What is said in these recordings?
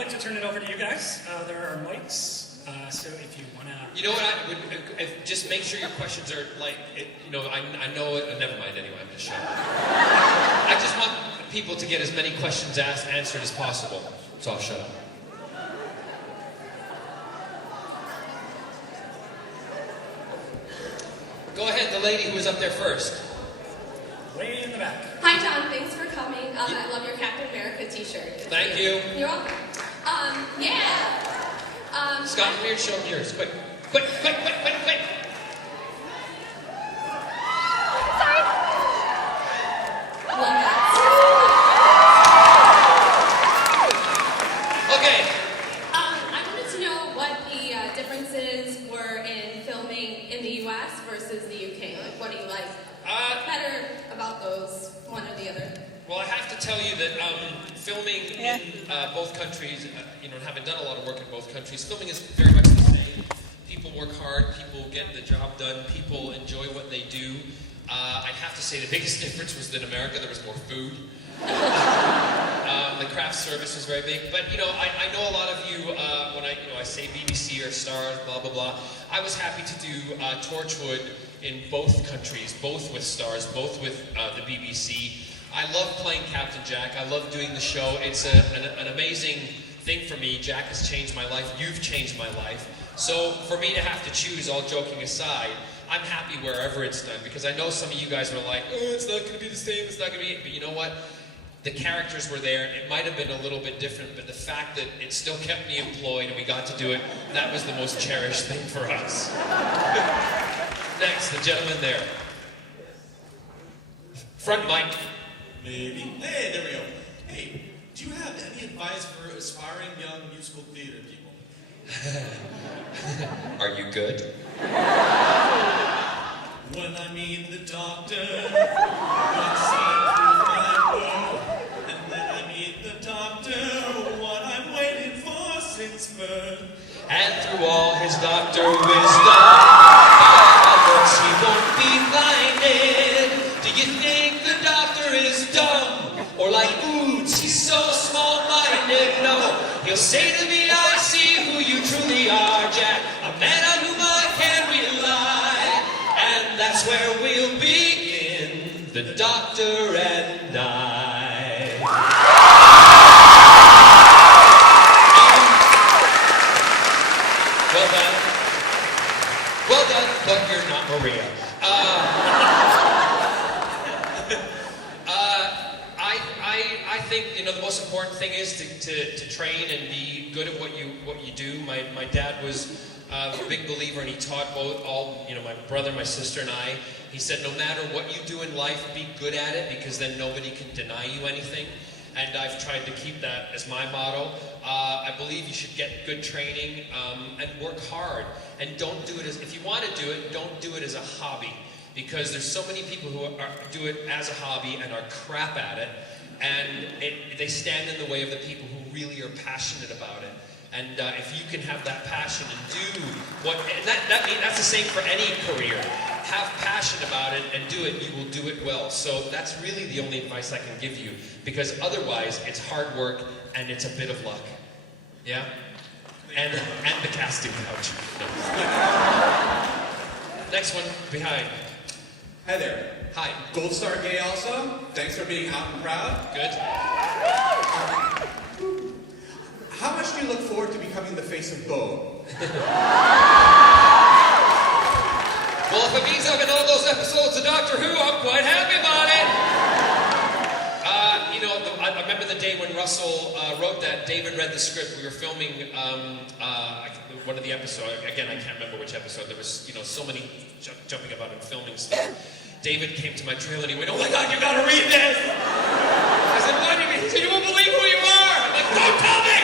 like to turn it over to you guys. There are mics, so if you want to... You know what, just make sure your questions are like, I know it, never mind anyway, I'm just shut up. I just want people to get as many questions answered as possible, so I'll shut up. Go ahead, the lady who was up there first. Way in the back. Hi, John. Thanks for coming. I love your Captain America t-shirt. Thank you. You're welcome. Yeah. Scott, come here and show them yours. Quick. Quick. Sorry. Love that. Okay. I wanted to know what the differences were in filming in the U.S. versus the U.K. Like, what do you like better about those, one or the other? Well, I have to tell you that filming in both countries, having done a lot of work in both countries, filming is very much the same. People work hard, people get the job done, people enjoy what they do. I'd have to say the biggest difference was that in America there was more food. The craft service was very big, but I know a lot of you, when I say BBC or Stars, blah, blah, blah, I was happy to do Torchwood in both countries, both with Stars, both with the BBC. I love playing Captain Jack. I love doing the show. It's an amazing thing for me. Jack has changed my life. You've changed my life. So for me to have to choose, all joking aside, I'm happy wherever it's done, because I know some of you guys were like, oh, it's not going to be the same, it's not going to be, but you know what? The characters were there. It might have been a little bit different, but the fact that it still kept me employed and we got to do it, that was the most cherished thing for us. Next, the gentleman there. Front mic. Maybe. Hey, there we go. Hey, do you have any advice for aspiring young musical theater people? Are you good? When I meet the doctor, what's through my bow, and then I meet the doctor, what I'm waiting for since birth. And through all his doctor wisdom, by looks he won't be blinded. Do you think the doctor is dumb? Or like Boots, he's so small-minded? No, he'll say to me, I see who you truly are, Jack, a man on whom I can rely. And that's where we'll begin, the doctor and I. Well done, but you're not Maria. I think the most important thing is to train and be good at what you do. My dad was a big believer, and he taught my brother, my sister, and I. He said, no matter what you do in life, be good at it, because then nobody can deny you anything. And I've tried to keep that as my motto. I believe you should get good training and work hard. And don't do it if you want to do it, don't do it as a hobby. Because there's so many people who do it as a hobby and are crap at it. And they stand in the way of the people who really are passionate about it. And if you can have that passion and do that's the same for any career. Have passion about it and do it, you will do it well. So that's really the only advice I can give you, because otherwise it's hard work and it's a bit of luck. Yeah? And the casting couch. No. Next one, behind. Hi there. Hi. Gold Star Gay also. Thanks for being out and proud. Good. How much do you look forward to becoming the face of Bo? Well, if it means I'm in all those episodes of Doctor Who, I'm quite happy about it. I remember the day when Russell wrote that. David read the script. We were filming one of the episodes. Again, I can't remember which episode. There was, so many jumping about and filming stuff. David came to my trailer and he went, "Oh my God, you gotta read this!" I said, "What do you mean?" He said, "You won't believe who you are!" I'm like, "Don't tell me!"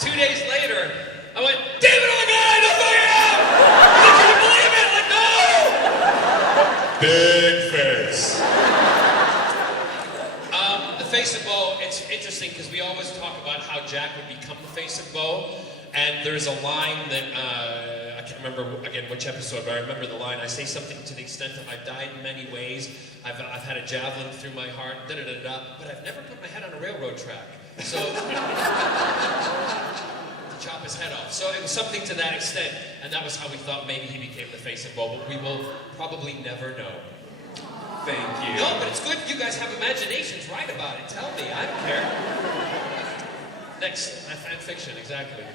2 days later, I went, "David, oh my God, I know who you are!" He said, "Can you believe it?" I'm like, "No!" Big face. The face of Bo, it's interesting because we always talk about how Jack would become the face of Bo, and there's a line that, I can't remember, again, which episode, but I remember the line. I say something to the extent of, I've died in many ways, I've had a javelin through my heart, da-da-da-da, but I've never put my head track. So, to chop his head off. So it was something to that extent, and that was how we thought maybe he became the face of Bo, but we will probably never know. Thank you. No, but it's good you guys have imaginations. Write about it. Tell me. I don't care. Next, fan fiction, exactly. At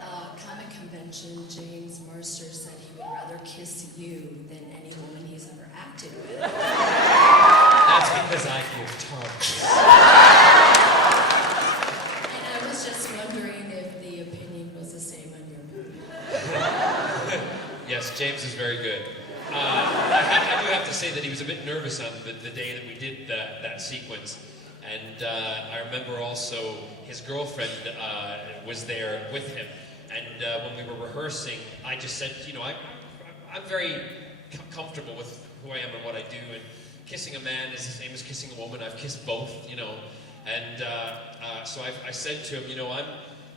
a comic convention, James Mercer said he would rather kiss you than any woman he's ever acted with. That's because I give tongues. And I was just wondering if the opinion was the same on your part. Yes, James is very good. I do have to say that he was a bit nervous on the day that we did that sequence. And I remember also his girlfriend was there with him. And when we were rehearsing, I just said, you know, I'm very comfortable with who I am and what I do. And kissing a man is the same as kissing a woman. I've kissed both, you know. And so I said to him, you know,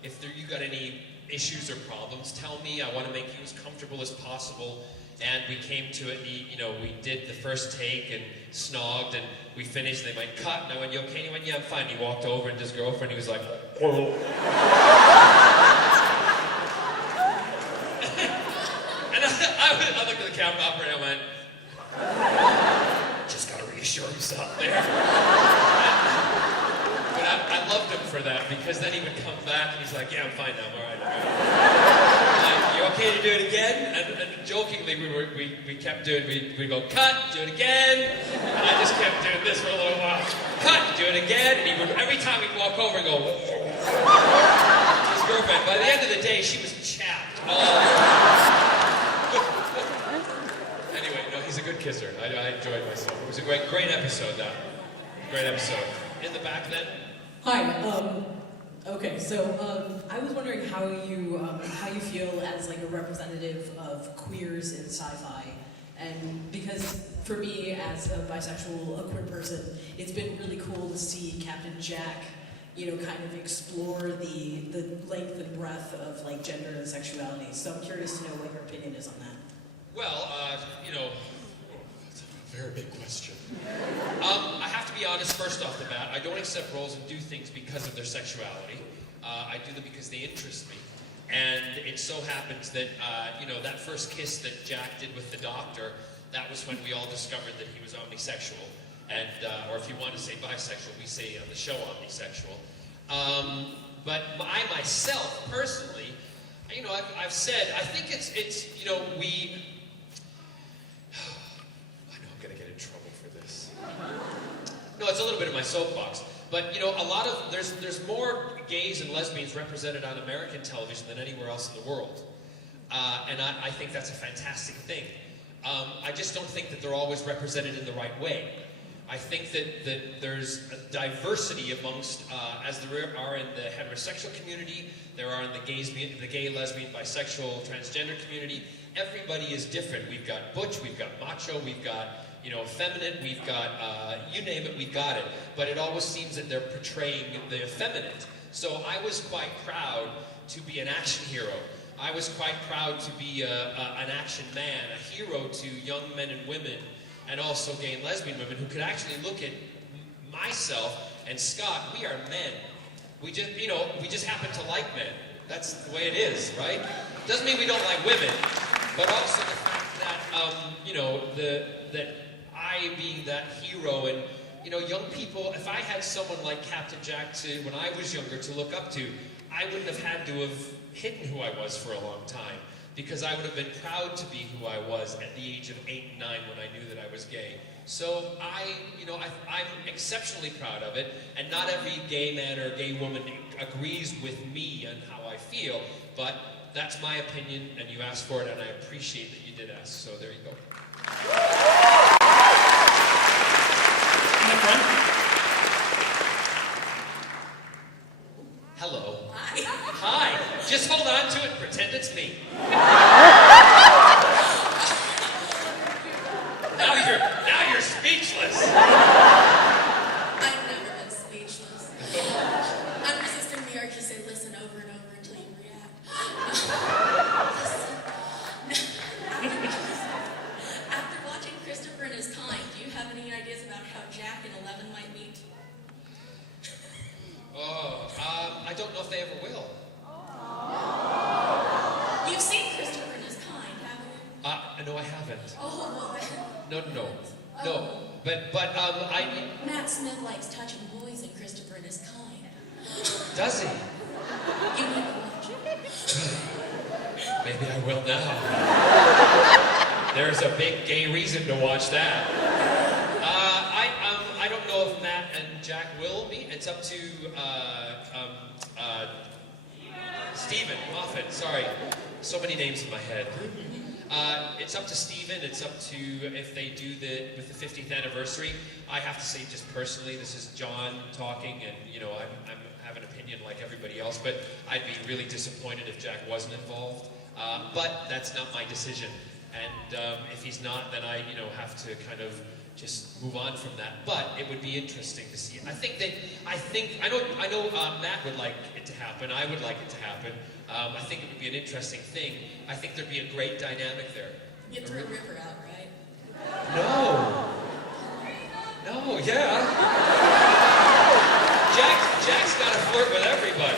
if you got any issues or problems, tell me. I want to make you as comfortable as possible. And we came to it, you know, we did the first take and snogged, and we finished, and they went, cut, and I went, you okay? And he went, yeah, I'm fine. He walked over, and his girlfriend, he was like, hello. And I looked at the camera operator, and I went, just gotta reassure himself there. But I loved him for that, because then he would come back, and he's like, yeah, I'm fine now, I'm all right. You okay to do it again? And jokingly, we kept doing, we'd go, cut, do it again. And I just kept doing this for a little while. Cut, do it again. And he would, every time he'd walk over and go, his girlfriend. By the end of the day, she was chapped. Anyway, no, he's a good kisser. I enjoyed myself. It was a great episode, that. Great episode. In the back then? Hi. Okay, so I was wondering how you feel as like a representative of queers in sci-fi, and because for me as a bisexual, a queer person, it's been really cool to see Captain Jack, you know, kind of explore the length and breadth of like gender and sexuality. So I'm curious to know what your opinion is on that. Well, you know, that's a very big question. I have to be honest first off the bat. I don't accept roles and do things because of their sexuality. I do them because they interest me. And it so happens that, you know, that first kiss that Jack did with the doctor, that was when we all discovered that he was omnisexual. And, or if you want to say bisexual, we say on the show omnisexual. But I myself, personally, you know, I've said, I think it's you know, I know I'm going to get in trouble for this. No, it's a little bit of my soapbox. But, you know, a lot of, there's more gays and lesbians represented on American television than anywhere else in the world. And I think that's a fantastic thing. I just don't think that they're always represented in the right way. I think that there's a diversity amongst, as there are in the heterosexual community, there are in the gay, lesbian, bisexual, transgender community. Everybody is different. We've got butch, we've got macho, we've got, you know, effeminate, we've got, you name it, we've got it. But it always seems that they're portraying the effeminate. So I was quite proud to be an action hero. I was quite proud to be an action man, a hero to young men and women, and also gay and lesbian women who could actually look at myself and Scott. We are men. We just, you know, we just happen to like men. That's the way it is, right? Doesn't mean we don't like women, but also the fact that, you know, that I being that hero, and, you know, young people, if I had someone like Captain Jack when I was younger to look up to, I wouldn't have had to have hidden who I was for a long time, because I would have been proud to be who I was at the age of 8 and 9 when I knew that I was gay. So I'm exceptionally proud of it, and not every gay man or gay woman agrees with me on how I feel, but that's my opinion, and you asked for it, and I appreciate that you did ask, so there you go. In the front. Hello. Hi. Just hold on to it and pretend it's me. Now you're speechless. I've never been speechless. I'm resisting the urge to say listen over and over until you react. After watching Christopher in his time, do you have any ideas about how Jack in 11 might I don't know if they ever will. You've seen Christopher and his kind, haven't you? No, I haven't. Oh, No. But I Matt Smith likes touching boys and Christopher and his kind. does he? You need to watch it. Maybe I will now. There's a big gay reason to watch that. I don't know if Matt and Jack will be. It's up to Stephen Moffat. Sorry, so many names in my head. It's up to Stephen. It's up to if they do with the 50th anniversary. I have to say, just personally, this is John talking, and I have an opinion like everybody else. But I'd be really disappointed if Jack wasn't involved. But that's not my decision. And if he's not, then I have to kind of just move on from that. But it would be interesting to see. I know Matt would like it to happen. I would like it to happen. I think it would be an interesting thing. I think there'd be a great dynamic there. You threw River out, right? No, yeah. Jack's got to flirt with everybody.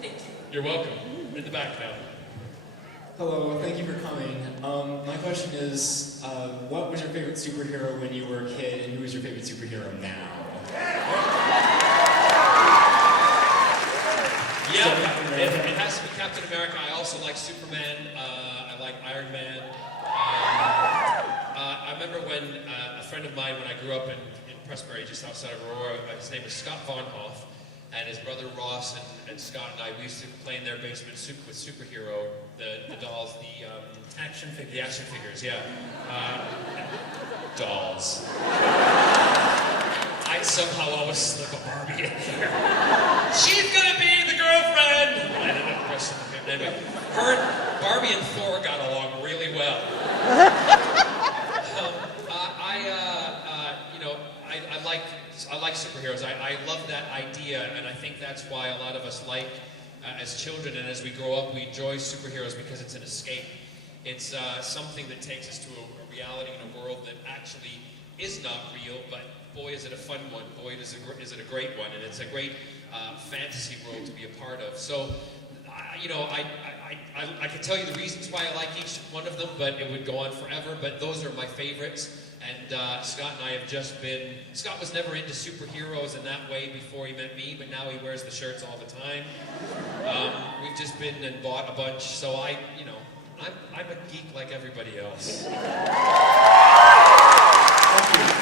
Thank you. You're welcome. In the back now. Hello, thank you for coming. My question is, what was your favorite superhero when you were a kid, and who is your favorite superhero now? Yeah, it has to be Captain America. I also like Superman. I like Iron Man. I remember when a friend of mine, when I grew up in Pressbury, just outside of Aurora, his name was Scott Von Hoff, and his brother Ross and Scott and I, we used to play in their basement with Superhero, the dolls, the Action figures. The action figures, yeah. Dolls. I somehow always slip a Barbie in there. She's gonna be the girlfriend! I ended up pressing the anyway. Barbie and Thor got along really well. I like superheroes. I love that idea, and I think that's why a lot of us like, as children and as we grow up, we enjoy superheroes because it's an escape. It's something that takes us to a reality in a world that actually is not real, but boy, is it a fun one. Boy, is it a great one, and it's a great fantasy world to be a part of. So, I could tell you the reasons why I like each one of them, but it would go on forever. But those are my favorites. And Scott and I have just been. Scott was never into superheroes in that way before he met me, but now he wears the shirts all the time. We've just been and bought a bunch. So I'm a geek like everybody else. Thank you.